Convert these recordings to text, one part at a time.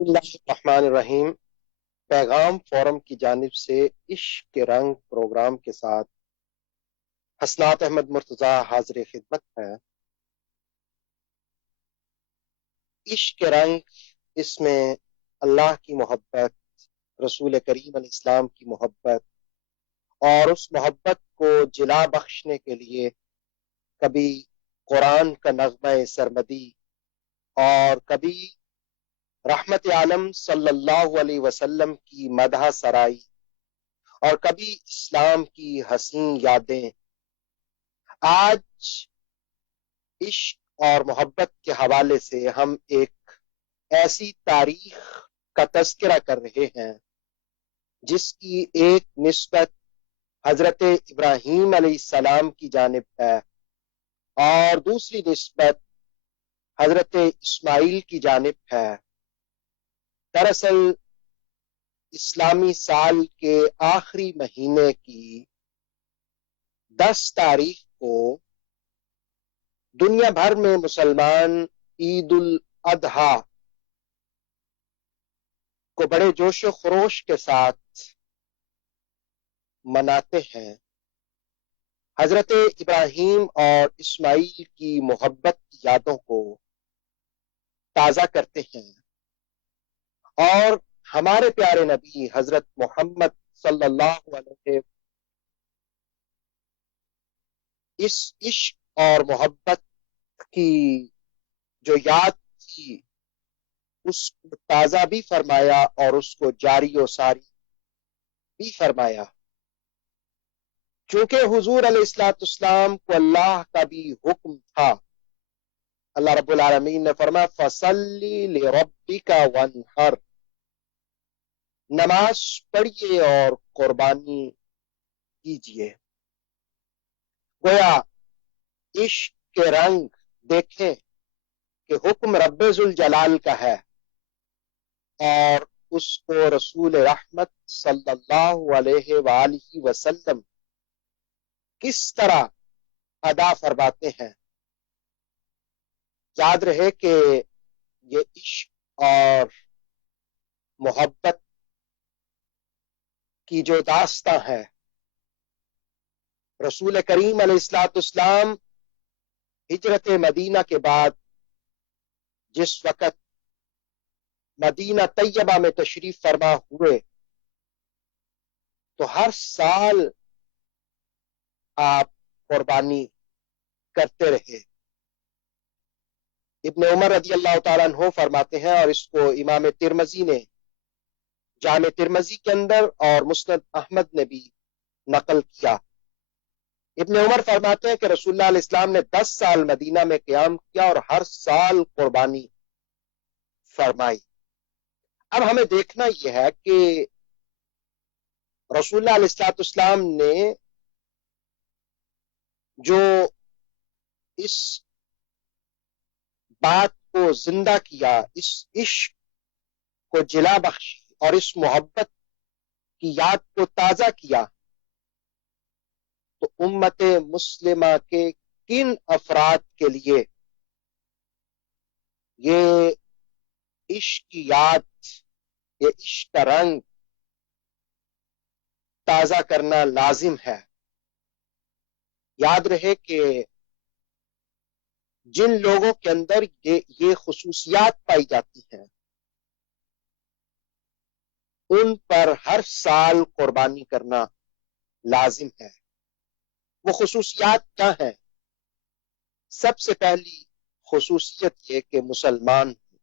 بسم اللہ الرحمن الرحیم۔ پیغام فورم کی جانب سے عشق کے رنگ پروگرام کے ساتھ حسنات احمد مرتضی حاضر خدمت ہے۔ عشق کے رنگ، اس میں اللہ کی محبت، رسول کریم علیہ السلام کی محبت اور اس محبت کو جلا بخشنے کے لیے کبھی قرآن کا نغمہ سرمدی اور کبھی رحمت عالم صلی اللہ علیہ وسلم کی مدح سرائی اور کبھی اسلام کی حسین یادیں۔ آج عشق اور محبت کے حوالے سے ہم ایک ایسی تاریخ کا تذکرہ کر رہے ہیں جس کی ایک نسبت حضرت ابراہیم علیہ السلام کی جانب ہے اور دوسری نسبت حضرت اسماعیل کی جانب ہے۔ دراصل اسلامی سال کے آخری مہینے کی 10 تاریخ کو دنیا بھر میں مسلمان عید الاضحیٰ کو بڑے جوش و خروش کے ساتھ مناتے ہیں، حضرت ابراہیم اور اسماعیل کی محبت کی یادوں کو تازہ کرتے ہیں اور ہمارے پیارے نبی حضرت محمد صلی اللہ علیہ وسلم اس عشق اور محبت کی جو یاد تھی اس کو تازہ بھی فرمایا اور اس کو جاری و ساری بھی فرمایا، چونکہ حضور علیہ السلام کو اللہ کا بھی حکم تھا۔ اللہ رب العالمین نے فرمایا فَصَلِّ لِرَبِّكَ وَانْحَرْ، نماز پڑھیے اور قربانی کیجیے۔ گویا عشق کے رنگ دیکھیں کہ حکم رب ذوالجلال کا ہے اور اس کو رسول رحمت صلی اللہ علیہ وآلہ وسلم کس طرح ادا فرماتے ہیں۔ یاد رہے کہ یہ عشق اور محبت کی جو داستاں ہے، رسول کریم علیہ السلام ہجرت مدینہ کے بعد جس وقت مدینہ طیبہ میں تشریف فرما ہوئے تو ہر سال آپ قربانی کرتے رہے۔ ابن عمر رضی اللہ تعالیٰ عنہ فرماتے ہیں، اور اس کو امام ترمذی نے جامع ترمذی کے اندر اور مسند احمد نے بھی نقل کیا، ابن عمر فرماتے ہیں کہ رسول اللہ علیہ السلام نے 10 سال مدینہ میں قیام کیا اور ہر سال قربانی فرمائی۔ اب ہمیں دیکھنا یہ ہے کہ رسول اللہ علیہ السلام نے جو اس بات کو زندہ کیا، اس عشق کو جلا بخشی اور اس محبت کی یاد کو تازہ کیا، تو امت مسلمہ کے کن افراد کے لیے یہ عشق کی یاد، یہ عشق کا رنگ تازہ کرنا لازم ہے۔ یاد رہے کہ جن لوگوں کے اندر یہ خصوصیات پائی جاتی ہیں ان پر ہر سال قربانی کرنا لازم ہے۔ وہ خصوصیات کیا ہیں؟ سب سے پہلی خصوصیت یہ کہ مسلمان ہوں،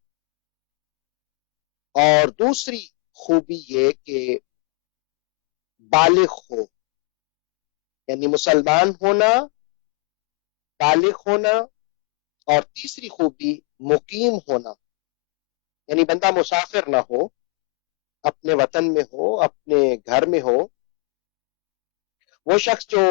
اور دوسری خوبی یہ کہ بالغ ہو، یعنی مسلمان ہونا، بالغ ہونا، اور تیسری خوبی مقیم ہونا، یعنی بندہ مسافر نہ ہو، اپنے وطن میں ہو، اپنے گھر میں ہو۔ وہ شخص جو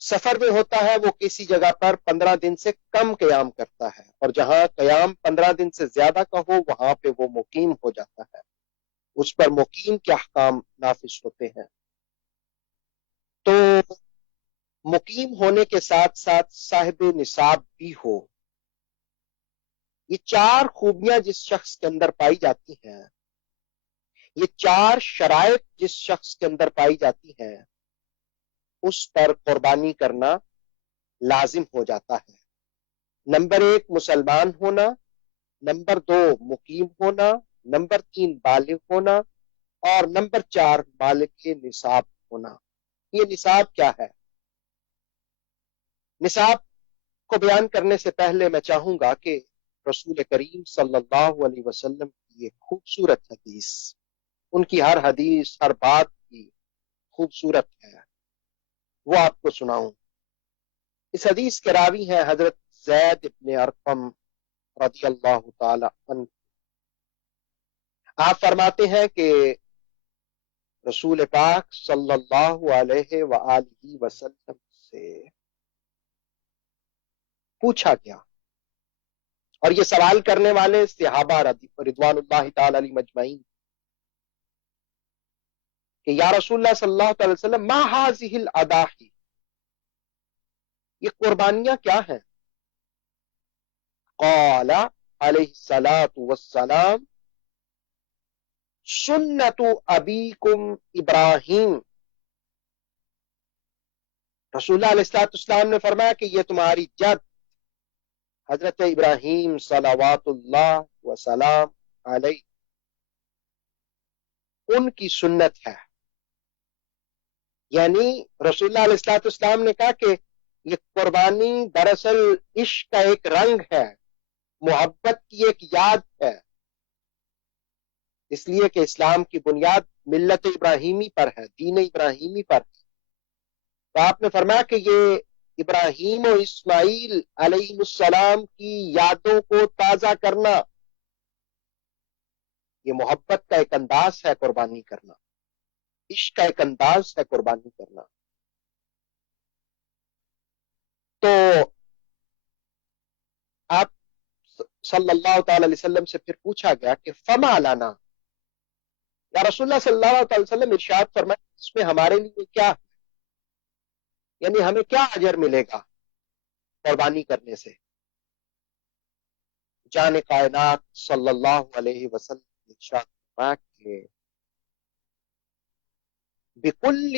سفر میں ہوتا ہے وہ کسی جگہ پر 15 دن سے کم قیام کرتا ہے، اور جہاں قیام 15 دن سے زیادہ کا ہو وہاں پہ وہ مقیم ہو جاتا ہے، اس پر مقیم کے احکام نافذ ہوتے ہیں۔ تو مقیم ہونے کے ساتھ ساتھ صاحب نصاب بھی ہو، یہ 4 خوبیاں جس شخص کے اندر پائی جاتی ہیں، یہ 4 شرائط جس شخص کے اندر پائی جاتی ہیں، اس پر قربانی کرنا لازم ہو جاتا ہے۔ نمبر 1 مسلمان ہونا، نمبر 2 مقیم ہونا، نمبر 3 بالغ ہونا، اور نمبر 4 مالک نصاب ہونا۔ یہ نصاب کیا ہے؟ نصاب کو بیان کرنے سے پہلے میں چاہوں گا کہ رسول کریم صلی اللہ علیہ وسلم کی ایک خوبصورت حدیث، ان کی ہر حدیث ہر بات کی خوبصورت ہے، وہ آپ کو سناؤں۔ اس حدیث کے راوی ہیں حضرت زید ابن ارقم رضی اللہ تعالی عنہ۔ آپ فرماتے ہیں کہ رسول پاک صلی اللہ علیہ وآلہ وسلم سے پوچھا گیا، اور یہ سوال کرنے والے صحابہ رضوان اللہ تعالی علیہ مجمعین، کہ یا رسول اللہ صلی اللہ علیہ وسلم ما هذه الاضاحی، یہ قربانیاں کیا ہیں؟ قال علیہ الصلاۃ والسلام سنت ابیکم ابراہیم، رسول اللہ علیہ السلام نے فرمایا کہ یہ تمہاری جد حضرت ابراہیم صلوات اللہ وسلام علیہ، ان کی سنت ہے۔ یعنی رسول اللہ علیہ السلام نے کہا کہ یہ قربانی دراصل عشق کا ایک رنگ ہے، محبت کی ایک یاد ہے، اس لیے کہ اسلام کی بنیاد ملت ابراہیمی پر ہے، دین ابراہیمی پر ہے۔ تو آپ نے فرمایا کہ یہ ابراہیم و اسماعیل علیہ السلام کی یادوں کو تازہ کرنا، یہ محبت کا ایک انداز ہے قربانی کرنا، عشق کا ایک انداز ہے قربانی کرنا۔ تو آپ صلی اللہ تعالی علیہ وسلم سے پھر پوچھا گیا کہ فما لنا، یا رسول اللہ صلی اللہ علیہ وسلم ارشاد فرمائے اس میں ہمارے لیے کیا ہے، یعنی ہمیں کیا اجر ملے گا قربانی کرنے سے؟ جان کائنات صلی اللہ علیہ وسلم نے ارشاد فرمایا کہ بکل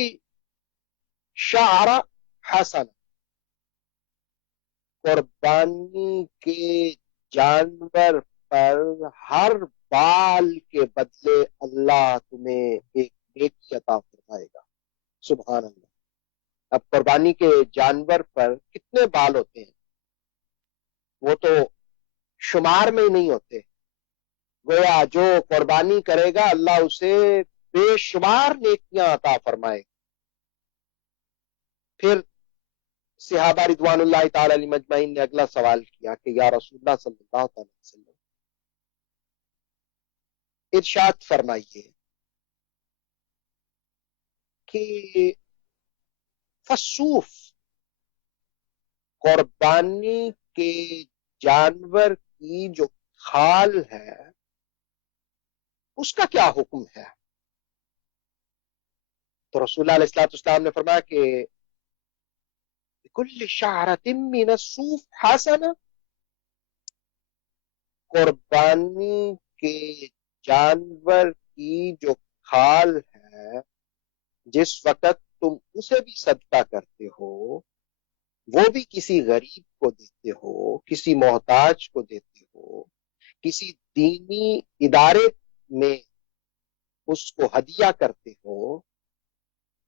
شعر حسن، قربانی کے جانور پر ہر بال کے بدلے اللہ تمہیں ایک نیکی عطا فرمائے گا۔ سبحان اللہ۔ اب قربانی کے جانور پر کتنے بال ہوتے ہیں وہ تو شمار میں ہی نہیں ہوتے، گویا جو قربانی کرے گا اللہ اسے بے شمار نیکیاں عطا فرمائے گا۔ پھر صحابہ رضوان اللہ تعالی علیہ مجمعین نے اگلا سوال کیا کہ یا رسول اللہ صلی اللہ تعالی وسلم ارشاد فرمائیے کہ فصوف، قربانی کے جانور کی جو کھال ہے اس کا کیا حکم ہے؟ تو رسول اللہ علیہ السلام نے فرمایا کہ کل شعرۃ من الصوف حسنہ، قربانی کے جانور کی جو کھال ہے جس وقت تم اسے بھی صدقہ کرتے ہو، وہ بھی کسی غریب کو دیتے ہو، کسی محتاج کو دیتے ہو، کسی دینی ادارے میں اس کو ہدیہ کرتے ہو،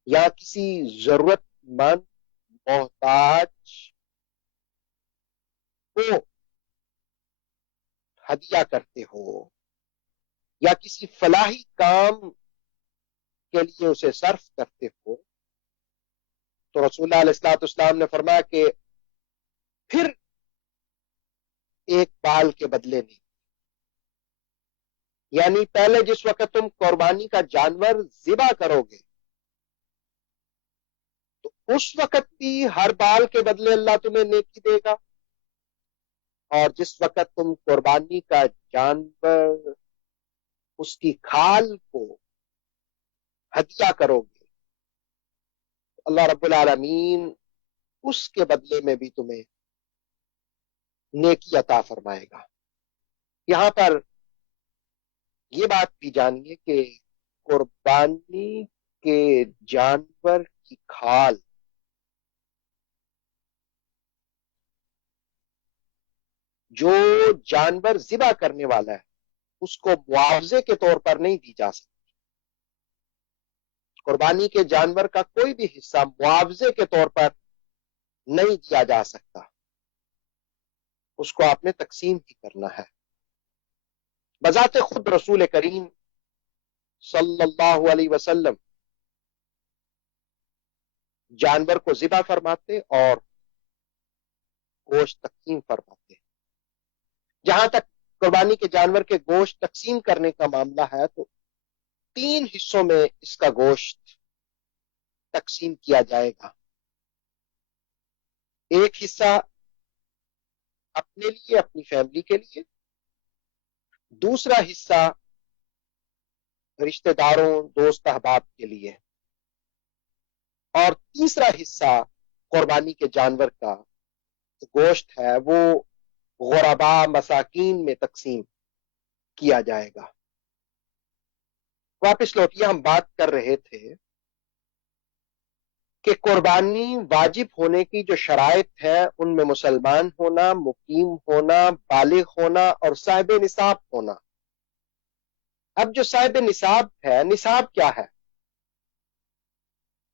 یا کسی ضرورت مند محتاج کو ہدیہ کرتے ہو، یا کسی فلاحی کام کے لیے اسے صرف کرتے ہو، تو رسول اللہ علیہ السلام نے فرمایا کہ پھر ایک بال کے بدلے نہیں، یعنی پہلے جس وقت تم قربانی کا جانور ذبح کرو گے تو اس وقت بھی ہر بال کے بدلے اللہ تمہیں نیکی دے گا، اور جس وقت تم قربانی کا جانور اس کی کھال کو ہدیہ کرو گے اللہ رب العالمین اس کے بدلے میں بھی تمہیں نیکی عطا فرمائے گا۔ یہاں پر یہ بات بھی جانیے کہ قربانی کے جانور کی کھال جو جانور ذبح کرنے والا ہے اس کو معاوضے کے طور پر نہیں دی جا سکتی. قربانی کے جانور کا کوئی بھی حصہ معاوضے کے طور پر نہیں دیا جا سکتا، اس کو آپ نے تقسیم ہی کرنا ہے. بذات خود رسول کریم صلی اللہ علیہ وسلم جانور کو ذبح فرماتے اور گوشت تقسیم فرماتے. جہاں تک قربانی کے جانور کے گوشت تقسیم کرنے کا معاملہ ہے تو 3 حصوں میں اس کا گوشت تقسیم کیا جائے گا. ایک حصہ اپنے لیے، اپنی فیملی کے لیے، دوسرا حصہ رشتہ داروں، دوست احباب کے لیے، اور تیسرا حصہ قربانی کے جانور کا گوشت ہے وہ غربا مساکین میں تقسیم کیا جائے گا. واپس لوٹیے، ہم بات کر رہے تھے کہ قربانی واجب ہونے کی جو شرائط ہے ان میں مسلمان ہونا، مقیم ہونا، بالغ ہونا اور صاحب نصاب ہونا. اب جو صاحب نصاب ہے، نصاب کیا ہے؟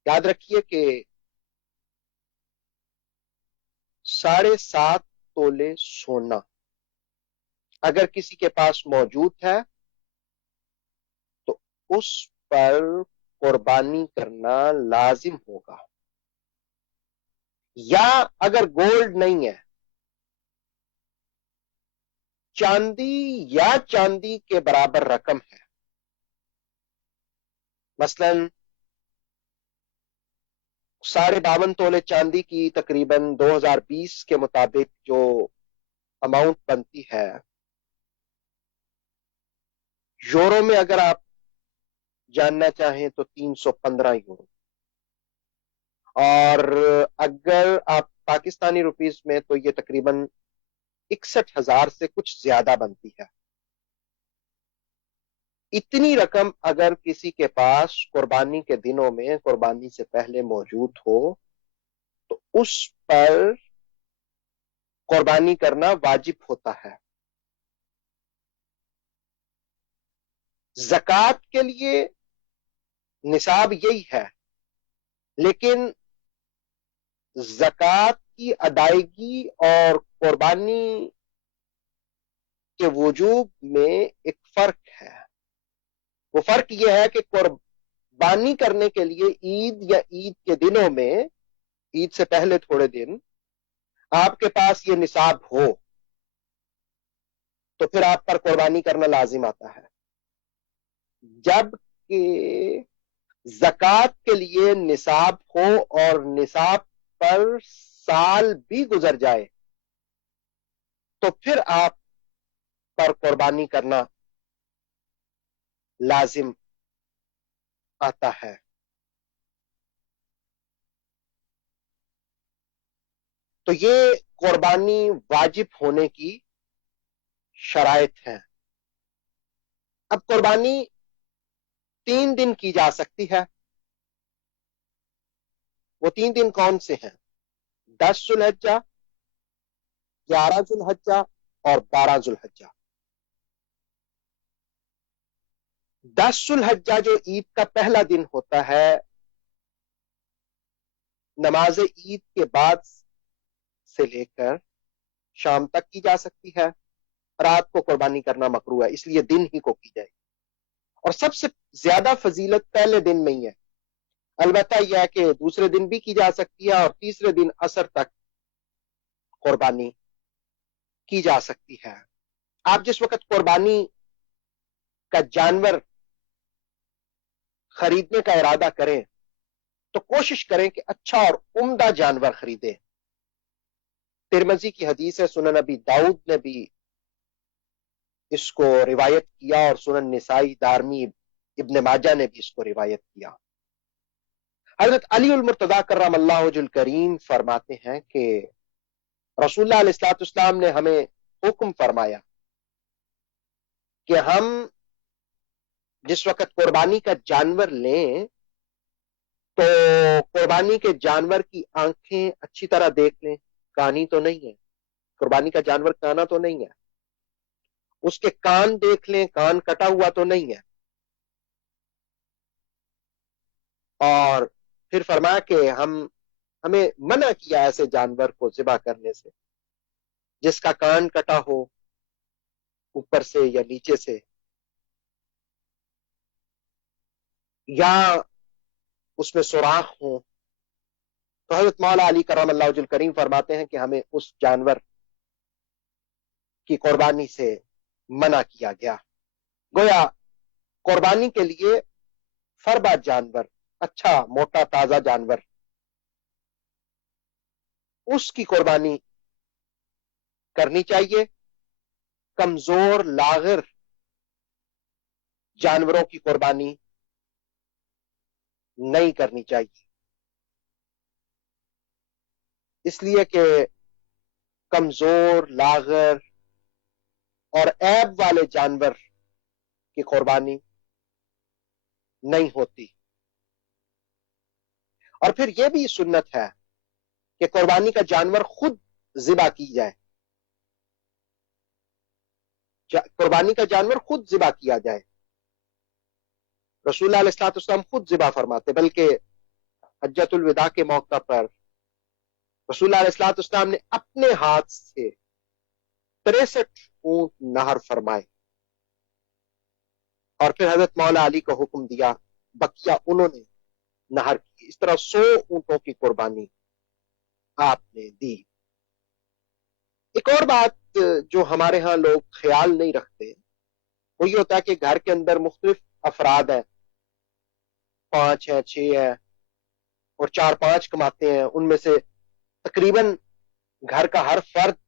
یاد رکھیے کہ 7.5 تولے سونا اگر کسی کے پاس موجود ہے تو اس پر قربانی کرنا لازم ہوگا. یا اگر گولڈ نہیں ہے، چاندی یا چاندی کے برابر رقم ہے، مثلا 52.5 تولے چاندی کی تقریباً 2020 کے مطابق جو اماؤنٹ بنتی ہے، یورو میں اگر آپ جاننا چاہیں تو 315 یورو، اور اگر آپ پاکستانی روپیز میں تو یہ تقریباً 61,000 سے کچھ زیادہ بنتی ہے. اتنی رقم اگر کسی کے پاس قربانی کے دنوں میں قربانی سے پہلے موجود ہو تو اس پر قربانی کرنا واجب ہوتا ہے. زکوٰۃ کے لیے نصاب یہی ہے، لیکن زکوٰۃ کی ادائیگی اور قربانی کے وجوب میں ایک فرق ہے. وہ فرق یہ ہے کہ قربانی کرنے کے لیے عید یا عید کے دنوں میں، عید سے پہلے تھوڑے دن آپ کے پاس یہ نصاب ہو تو پھر آپ پر قربانی کرنا لازم آتا ہے. جبکہ زکوٰۃ کے لیے نصاب ہو اور نصاب پر سال بھی گزر جائے تو پھر آپ پر قربانی کرنا لازم آتا ہے. تو یہ قربانی واجب ہونے کی شرائط ہیں. اب قربانی 3 دن کی جا سکتی ہے. وہ 3 دن کون سے ہیں؟ 10 ذو الحجہ، 11 ذو الحجہ اور 12 ذو الحجہ. 10 ذو الحجہ جو عید کا پہلا دن ہوتا ہے، نماز عید کے بعد سے لے کر شام تک کی جا سکتی ہے. رات کو قربانی کرنا مکروہ ہے، اس لیے دن ہی کو کی جائے. اور سب سے زیادہ فضیلت پہلے دن میں ہی ہے. البتہ یہ ہے کہ دوسرے دن بھی کی جا سکتی ہے اور تیسرے دن عصر تک قربانی کی جا سکتی ہے. آپ جس وقت قربانی کا جانور خریدنے کا ارادہ کریں تو کوشش کریں کہ اچھا اور عمدہ جانور خریدیں. ترمذی کی حدیث ہے، سنن ابی داؤد نے بھی اس کو روایت کیا اور سنن نسائی، دارمی، ابن ماجہ نے بھی اس کو روایت کیا. حضرت علی المرتضیٰ کرم اللہ وجہ الکریم فرماتے ہیں کہ رسول اللہ علیہ الصلوۃ والسلام نے ہمیں حکم فرمایا کہ ہم جس وقت قربانی کا جانور لیں تو قربانی کے جانور کی آنکھیں اچھی طرح دیکھ لیں، کانی تو نہیں ہے، قربانی کا جانور کانا تو نہیں ہے، اس کے کان دیکھ لیں، کان کٹا ہوا تو نہیں ہے، اور پھر فرمایا کہ ہمیں منع کیا ایسے جانور کو ذبح کرنے سے جس کا کان کٹا ہو اوپر سے یا نیچے سے، یا اس میں سوراخ ہو. تو حضرت مولا علی کرم اللہ وجہ الکریم فرماتے ہیں کہ ہمیں اس جانور کی قربانی سے منع کیا گیا. گویا قربانی کے لیے فربا جانور، اچھا موٹا تازہ جانور، اس کی قربانی کرنی چاہیے. کمزور لاغر جانوروں کی قربانی نہیں کرنی چاہیے، اس لیے کہ کمزور لاغر اور عیب والے جانور کی قربانی نہیں ہوتی. اور پھر یہ بھی سنت ہے کہ قربانی کا جانور خود ذبح کی جائے، قربانی کا جانور خود ذبح کیا جائے. رسول اللہ علیہ السلام خود ذبح فرماتے، بلکہ حجۃ الوداع کے موقع پر رسول اللہ علیہ السلام نے اپنے ہاتھ سے 63 اونٹ نہر فرمائے، اور پھر حضرت مولا علی کو حکم دیا، بقیہ انہوں نے نہر کی. اس طرح 100 اونٹوں کی قربانی آپ نے دی. ایک اور بات جو ہمارے ہاں لوگ خیال نہیں رکھتے وہ یہ ہوتا ہے کہ گھر کے اندر مختلف افراد ہیں، 5 ہیں، 6 ہیں، اور 4-5 کماتے ہیں، ان میں سے تقریباً گھر کا ہر فرد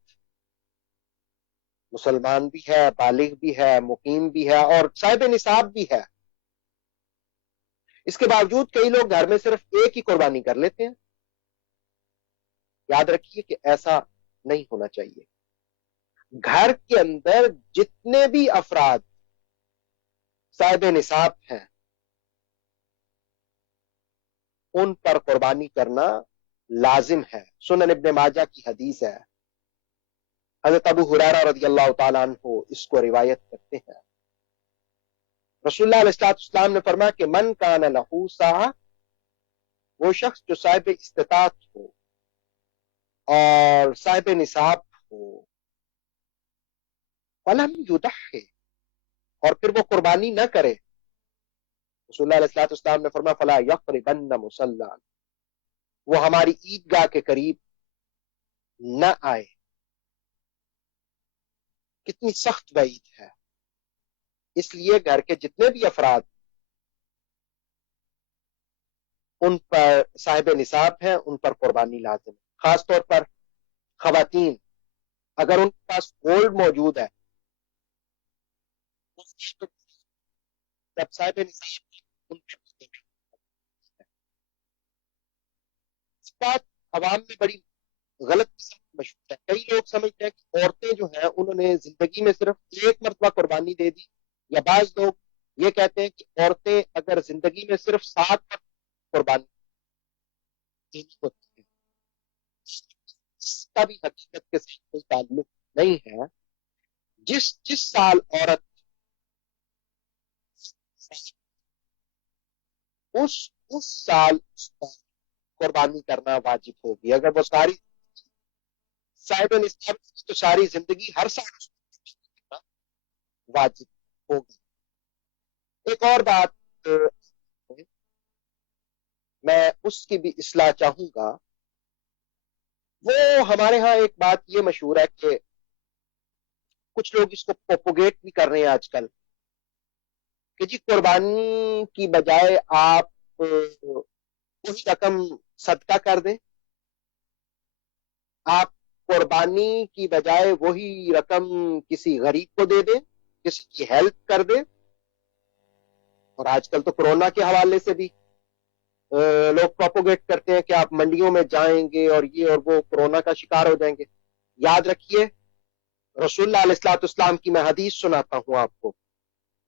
مسلمان بھی ہے، بالغ بھی ہے، مقیم بھی ہے، اور صاحب نصاب بھی ہے. اس کے باوجود کئی لوگ گھر میں صرف ایک ہی قربانی کر لیتے ہیں. یاد رکھیے کہ ایسا نہیں ہونا چاہیے. گھر کے اندر جتنے بھی افراد صاحب نصاب ہیں ان پر قربانی کرنا لازم ہے. سنن ابن ماجہ کی حدیث ہے، حضرت ابو ہریرہ رضی اللہ تعالیٰ عنہ اس کو روایت کرتے ہیں. رسول اللہ علیہ السلام نے فرمایا کہ من کان لہ ساعہ، وہ شخص جو صاحب استطاعت ہو اور صاحب نصاب ہو، فلم یضحی، اور پھر وہ قربانی نہ کرے، رسول اللہ علیہ السلام نے فرمایا فلا یقربن مصلی، وہ ہماری عیدگاہ کے قریب نہ آئے. کتنی سخت وعید ہے. اس لیے گھر کے جتنے بھی افراد ان پر صاحب نصاب ہیں ان پر قربانی لازم ہے. خاص طور پر خواتین، اگر ان کے پاس گولڈ موجود ہے، جب صاحب نصاب ان پہ اس بات عوام میں بڑی غلط مشہور ہے. کئی لوگ سمجھتے ہیں کہ عورتیں جو ہیں انہوں نے زندگی میں صرف ایک مرتبہ قربانی دے دی، یا بعض لوگ یہ کہتے ہیں کہ عورتیں اگر زندگی میں صرف 7 مرتبہ قربانی دینی ہوتی ہے. اس کا بھی حقیقت کے ساتھ کوئی تعلق نہیں ہے. جس سال عورت اس سال قربانی کرنا واجب ہوگی. اگر وہ ساری صاحب نصاب تو ساری زندگی ہر سال واجب ہوگی. ایک اور بات میں اس کی بھی اصلاح چاہوں گا. وہ ہمارے ہاں ایک بات یہ مشہور ہے کہ کچھ لوگ اس کو پروپوگیٹ بھی کر رہے ہیں آج کل کہ جی قربانی کی بجائے آپ وہی رقم صدقہ کر دیں، آپ قربانی کی بجائے وہی رقم کسی غریب کو دے دیں، کسی کی ہیلپ کر دیں. اور آج کل تو کورونا کے حوالے سے بھی لوگ پروپوگیٹ کرتے ہیں کہ آپ منڈیوں میں جائیں گے اور یہ اور وہ کورونا کا شکار ہو جائیں گے. یاد رکھیے رسول اللہ علیہ السلام کی میں حدیث سناتا ہوں آپ کو.